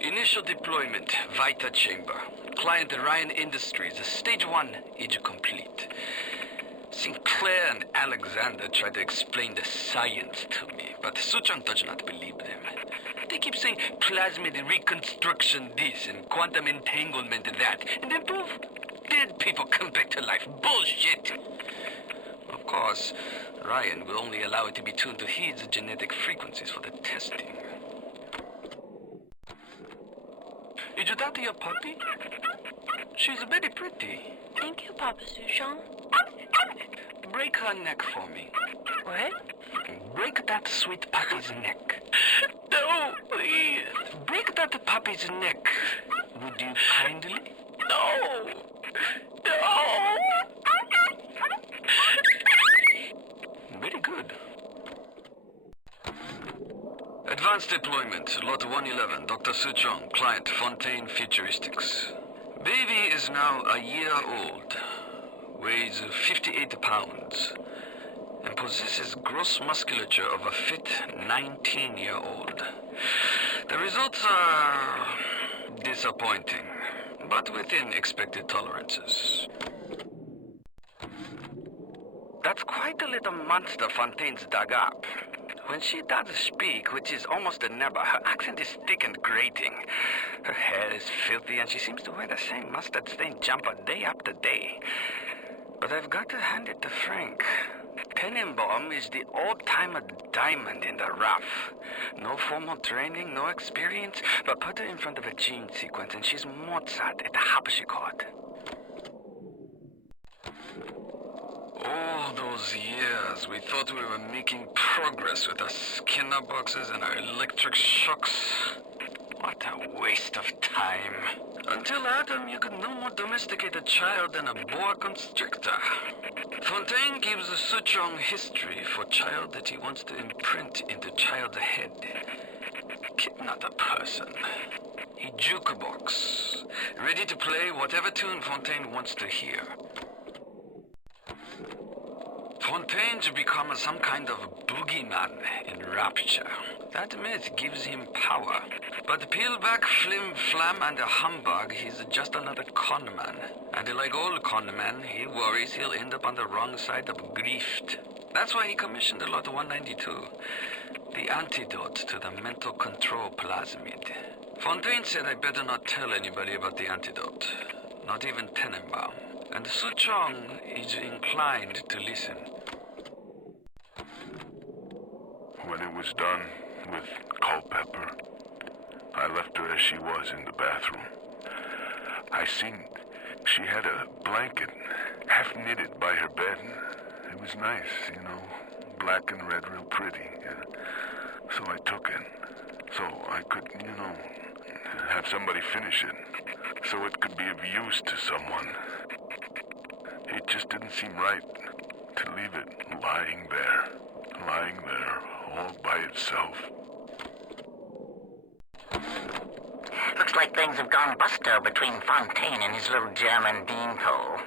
Initial deployment, Vita chamber. Client Ryan Industries, stage 1, age complete. Sinclair and Alexander tried to explain the science to me, but Suchong does not believe them. They keep saying plasmid reconstruction this and quantum entanglement that, and then poof, dead people come back to life. Bullshit! Of course, Ryan will only allow it to be tuned to his genetic frequencies for the testing. Did you talk to your puppy? She's very pretty. Thank you, Papa Suchong. Break her neck for me. What? Break that sweet puppy's neck. No, please. Break that puppy's neck. Would you kindly? No. No. Very good. Advanced deployment, Lot 111, Dr. Suchong, client Fontaine Futuristics. Baby is now a year old, weighs 58 pounds, and possesses gross musculature of a fit 19-year-old. The results are disappointing, but within expected tolerances. That's quite a little monster Fontaine's dug up. When she does speak, which is almost never, her accent is thick and grating. Her hair is filthy, and she seems to wear the same mustard-stained jumper day after day. But I've got to hand it to Frank. Tenenbaum is the old-timer diamond in the rough. No formal training, no experience, but put her in front of a gene sequence, and she's Mozart at the harpsichord. All those years, we thought we were making progress with our Skinner boxes and our electric shocks. What a waste of time. Until Adam, you could no more domesticate a child than a boa constrictor. Fontaine gives a Suchong history for child that he wants to imprint into child's head. Kid, not a person. A jukebox, ready to play whatever tune Fontaine wants to hear. Fontaine's become some kind of boogeyman in Rapture. That myth gives him power. But peel back flim flam and a humbug, he's just another conman. And like all conmen, he worries he'll end up on the wrong side of grift. That's why he commissioned Lot 192, the antidote to the mental control plasmid. Fontaine said I better not tell anybody about the antidote, not even Tenenbaum. And Suchong is inclined to listen. When it was done with Culpepper, I left her as she was in the bathroom. I seen she had a blanket half knitted by her bed. It was nice, you know, black and red, real pretty. So I took it, so I could, you know, have somebody finish it, so it could be of use to someone. It just didn't seem right to leave it lying there all by itself. Looks like things have gone busto between Fontaine and his little German beanpole.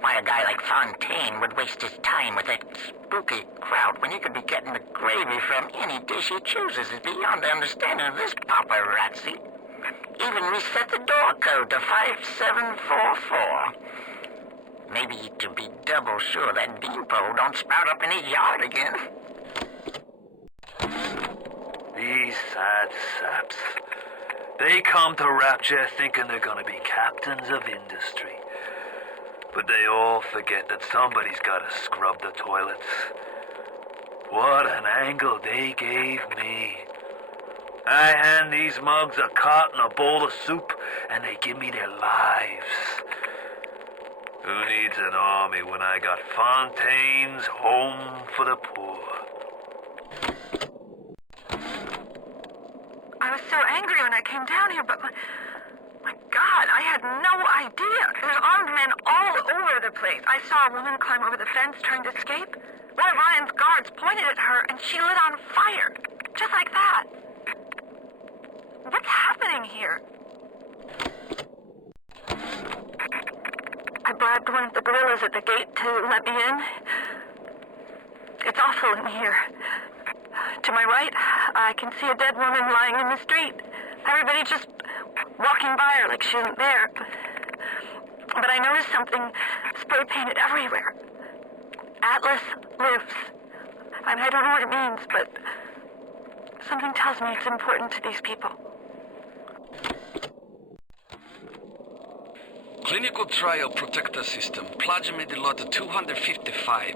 Why a guy like Fontaine would waste his time with that spooky crowd when he could be getting the gravy from any dish he chooses is beyond the understanding of this Paprazzi. Even reset the door code to 5744. Maybe to be double sure that beanpole don't sprout up in his yard again. These sad saps. They come to Rapture thinking they're gonna be captains of industry. But they all forget that somebody's gotta scrub the toilets. What an angle they gave me. I hand these mugs a cot and a bowl of soup, and they give me their lives. Who needs an army when I got Fontaine's Home for the Poor? I was so angry when I came down here, but my God, I had no idea. There's armed men all over the place. I saw a woman climb over the fence trying to escape. One of Ryan's guards pointed at her, and she lit on fire. Just like that. What's happening here? I bribed one of the gorillas at the gate to let me in. It's awful in here. To my right, I can see a dead woman lying in the street. Everybody just walking by her like she isn't there. But I noticed something spray painted everywhere. Atlas lives. I mean, I don't know what it means, but something tells me it's important to these people. Clinical trial protector system, plasmid lot 255.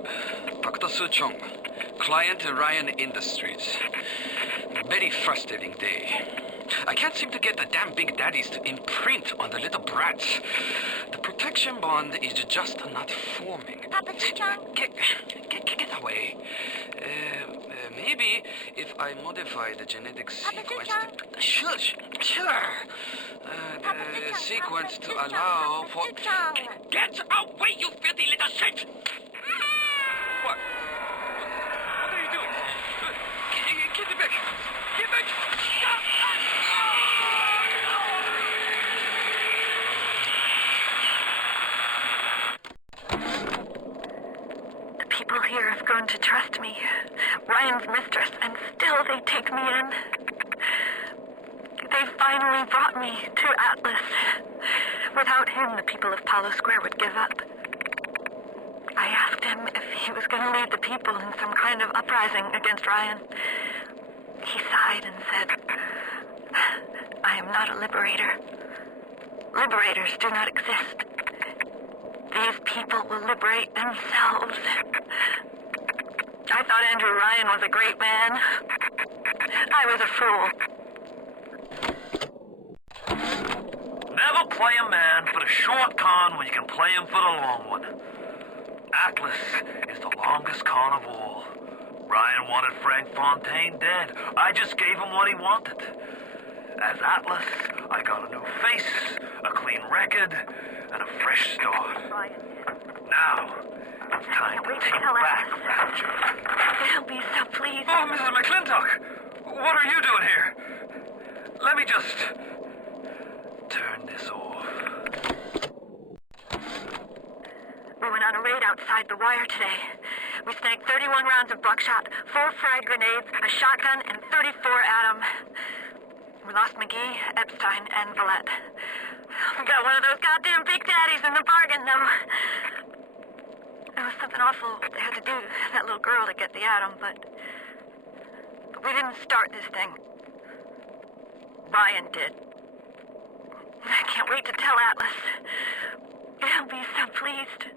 Dr. Suchong, client Ryan Industries. Very frustrating day. I can't seem to get the damn big daddies to imprint on the little brats. The protection bond is just not forming. Papa Suchong? Get away. Maybe if I modify the genetic sequence... Shush! Sure! The sequence to allow for... Get away, you filthy little shit! What? What are you doing? Get back! Get back! The people here have grown to trust me. Ryan's mistress, and still they take me in. They finally brought me to Atlas. Without him, the people of Palo Square would give up. I asked him if he was going to lead the people in some kind of uprising against Ryan. He sighed and said, I am not a liberator. Liberators do not exist. These people will liberate themselves. I thought Andrew Ryan was a great man. I was a fool. Never play a man for the short con when you can play him for the long one. Atlas is the longest con of all. Ryan wanted Frank Fontaine dead. I just gave him what he wanted. As Atlas, I got a new face, a clean record, and a fresh start. Now, it's time to take back Rapture. He'll be so pleased. Oh, Mrs. McClintock! What are you doing here? Let me just... turn this off. We went on a raid outside the wire today. We snagged 31 rounds of buckshot, 4 frag grenades, a shotgun, and 34 Atom. We lost McGee, Epstein, and Villette. We got one of those goddamn big daddies in the bargain, though. It was something awful they had to do to that little girl to get the Atom, but we didn't start this thing. Ryan did. I can't wait to tell Atlas. He'll be so pleased.